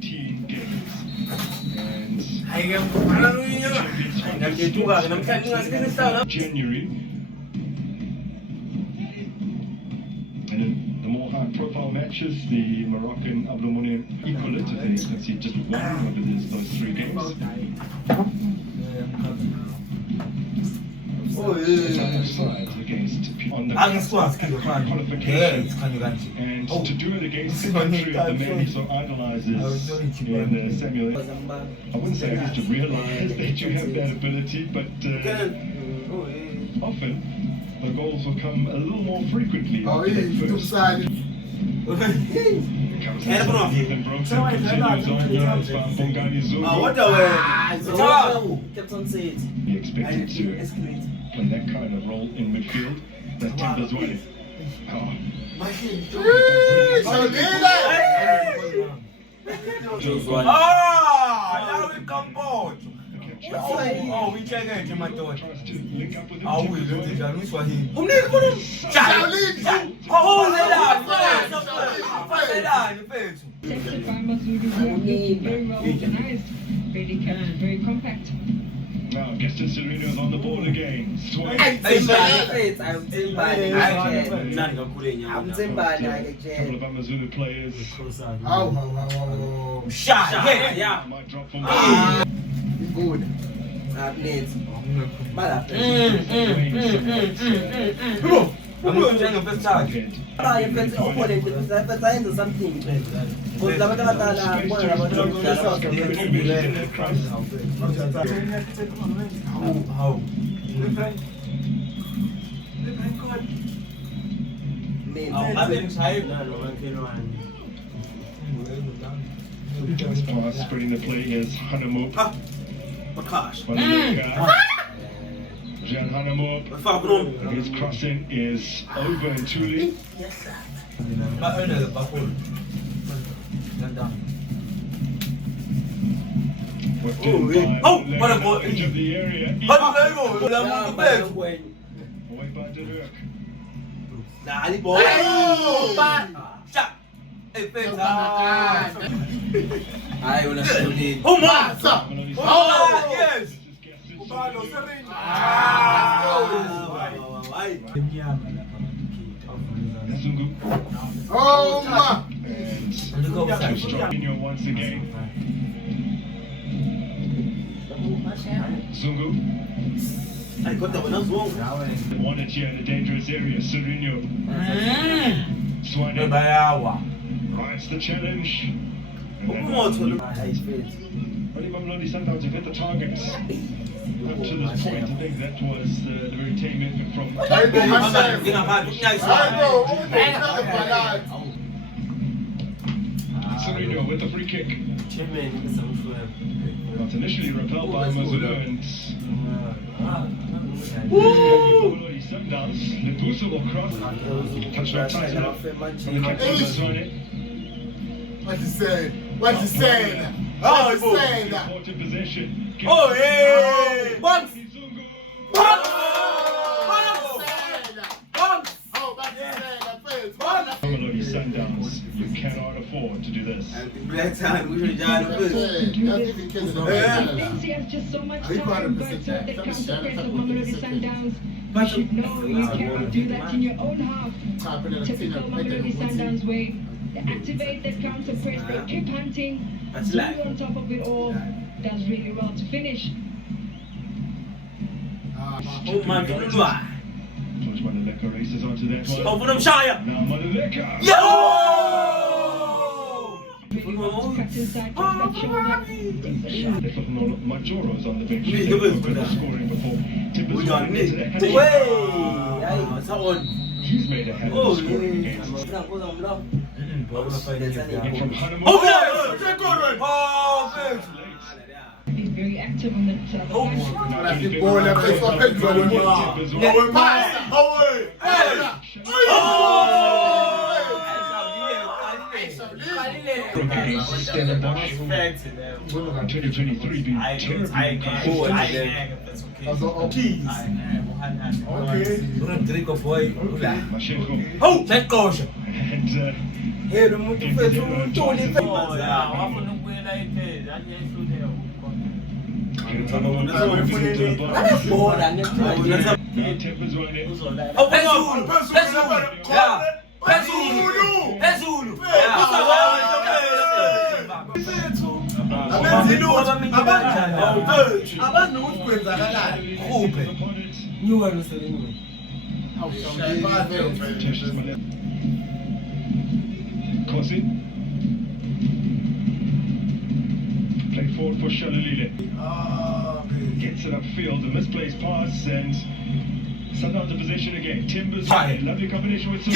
19 games. And January. And in the more high-profile matches, the Moroccan Abdelmonem equal it if they concede just one over those 3 games. Sides against on the qualification, and to do it against the country of the man he so idolizes in Samuel. I wouldn't say I used to realize that you have that ability, but often the goals will come a little more frequently after that first. He expected to play that kind of role in midfield. That tempers way. Now we come board. Oh, we can't get him at all. Oh, we don't think I'm for him. Tested by Amazulu, very well organized, very compact. Now, Gaston Sereno is on the ball again. I'm Couple of Amazulu players. Shot! Yeah! Might drop from good. I'm going to the first charge. This pass spreading the play is Hanamo. Jean Hanamo. His crossing is over and truly. What a ball! Edge of the area. Away by Derek. Yes! And Zungu once again. Zungu. Wanted here in a dangerous area. Sereno. Swane rides the challenge. Only Mamelodi Sundowns have hit the targets up to this point. I think that was the very tame effort from Sereno with the free kick. Not initially repelled by Amazulu and Mamelodi Sundowns. Lepuso will cross. Touch that tight enough from the captain of Swane. What you saying? What you saying? Oh, he's saying that. Possession. Oh, yeah! Box! Mamelodi Sundowns, you cannot afford to do this. Lindsay has just so much time, but the counter press of Mamelodi Sundowns, you should know you cannot do that in your own half. Typical Mamelodi Sundowns way. They activate that counter press, they keep hunting. Zungu on top of it all does really well to finish. Coach Madeleka races onto that one. Over them, Shire! Now Madeleka. Yo! Captain side to that shoulder. Majoro is on the bench. They were scoring before. Timbers running into that. He's made a hell of a scoring against. From Hanamo. He's very active on that side. Stellenbosch 2023 being terribly Tempers on it. Play forward for Shalulile. Gets it upfield, a misplaced pass, and Sundowns in possession again. Timbers, lovely combination with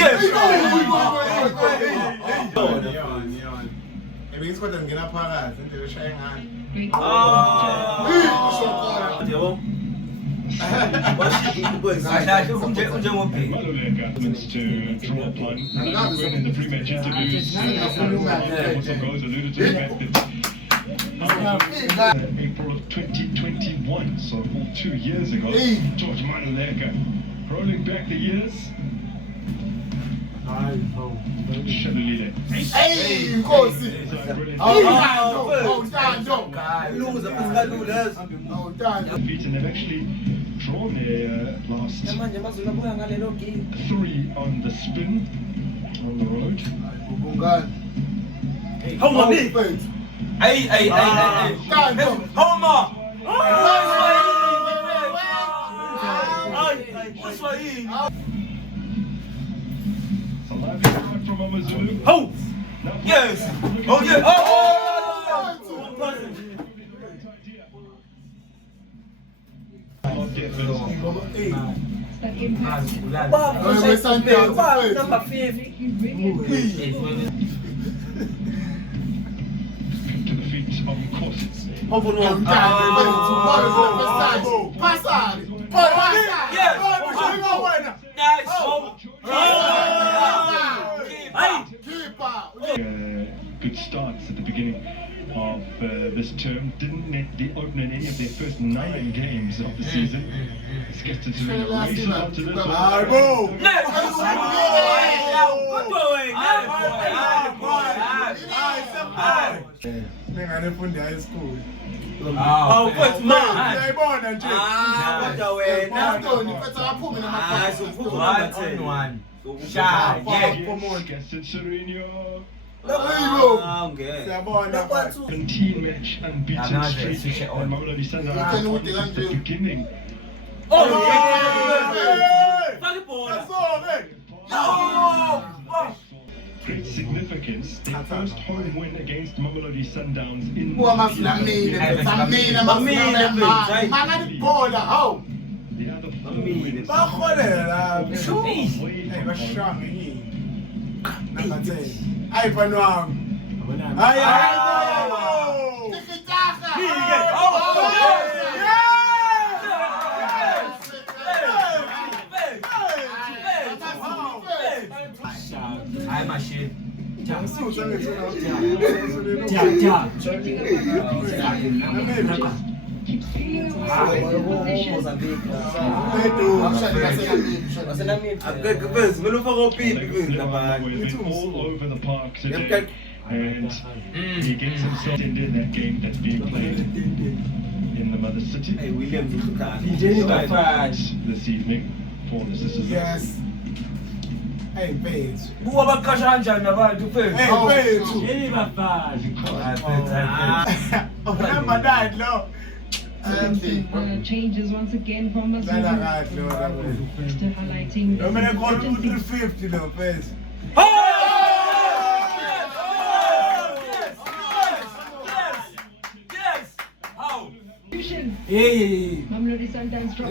Movements to draw upon. In the pre-match interviews, some goals alluded to the fact that April of 2021, so 2 years ago, George Mamelodi rolling back the years. Shalulile. And they've actually drawn their last 3 on the spin on the road. So lively start from Amazulu. Yes! Oh, yeah! That impact. To the feet of course. Good starts at the beginning of this term. Didn't net the opener in any of their first 9 games of the season. Sketched to the race after this. Match unbeaten streak on Mamelodi Sundowns at the beginning. Great significance. Their first home win against Mamelodi Sundowns in the all over the park today, and he gets himself into that game that's being played in the mother city. This evening for this is Yes. Hey, Paige. Changes once again from Amazulu. Still highlighting the Mamelodi Sundowns drop.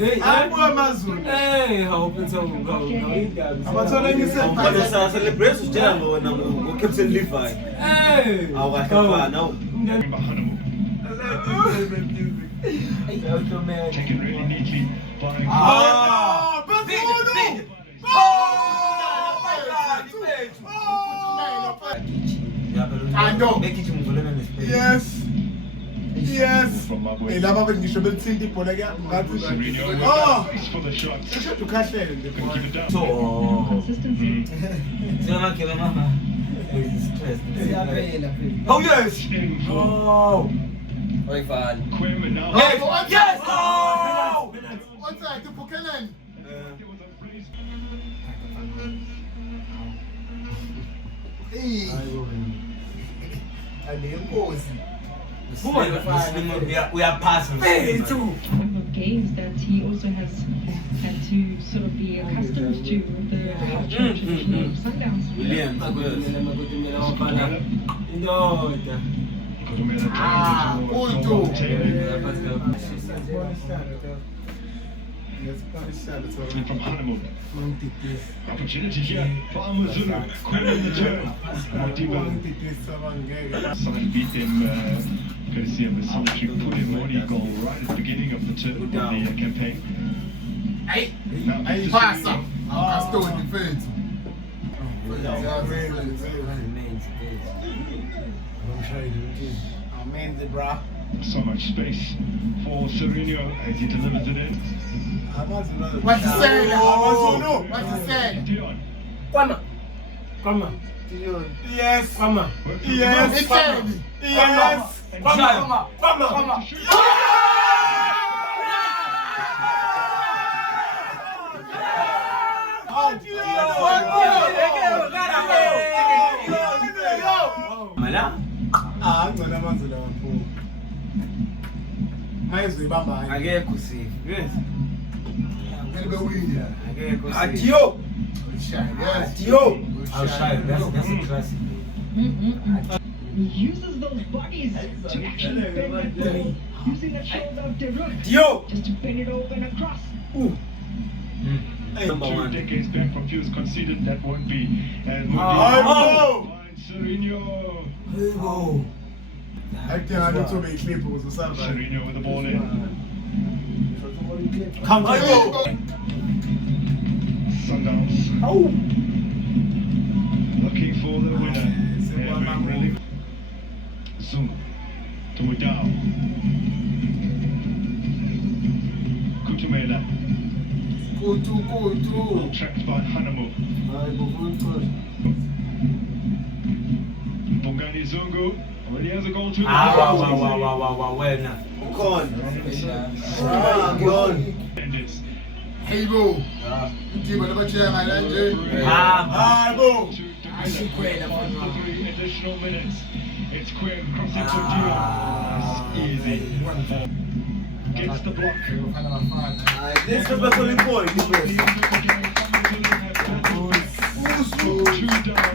Taken really neatly by Yes. Yes. from Mabwe. Hey, lava ngisho belithindi ibhola ngathi For the shots. sheshe ukhahlele nje Keep it down. Consistency. Oh yes! In for Oh! Quim and now. Yes! Oh! What's that? The Buchanan. It was a race. Hey. And the imposing. We are passing. Number of games that he also has had to sort of be accustomed to with the culture tradition of Sundowns. And from Hannibal. Opportunity here for Amazulu. Quim in the turn. Someone beat him courtesy of a solitary pull-in goal right at the beginning of the turn of the campaign. Hey, pass up. I stole the defense. So much space for Sereno as he delivers it in. What you saying? What you saying? Dion. Yes! Yes! It's Kennedy. Yes! Adio! I'll try. That's a classic. He uses those bodies to actually bend that ball, using that shoulder of the root Dio! just to bend it over and across. Number 2 one. decades back from Fuse conceded that won't be. And Sereno. I think I don't know make clip was or something. Sereno with the ball in. Come on. Sundowns. Looking for the winner. Zoom to Mudao. Kutumela. Go. Tracked by Hanamu. Bongani Zungu already has a goal to Wow. Well now. Gone. And it's Hey, bro. You want to check my lunch? Go. to 3 additional minutes. It's Quim crossing to Dion. It's easy. Gets the block. This is the best only point. Two down.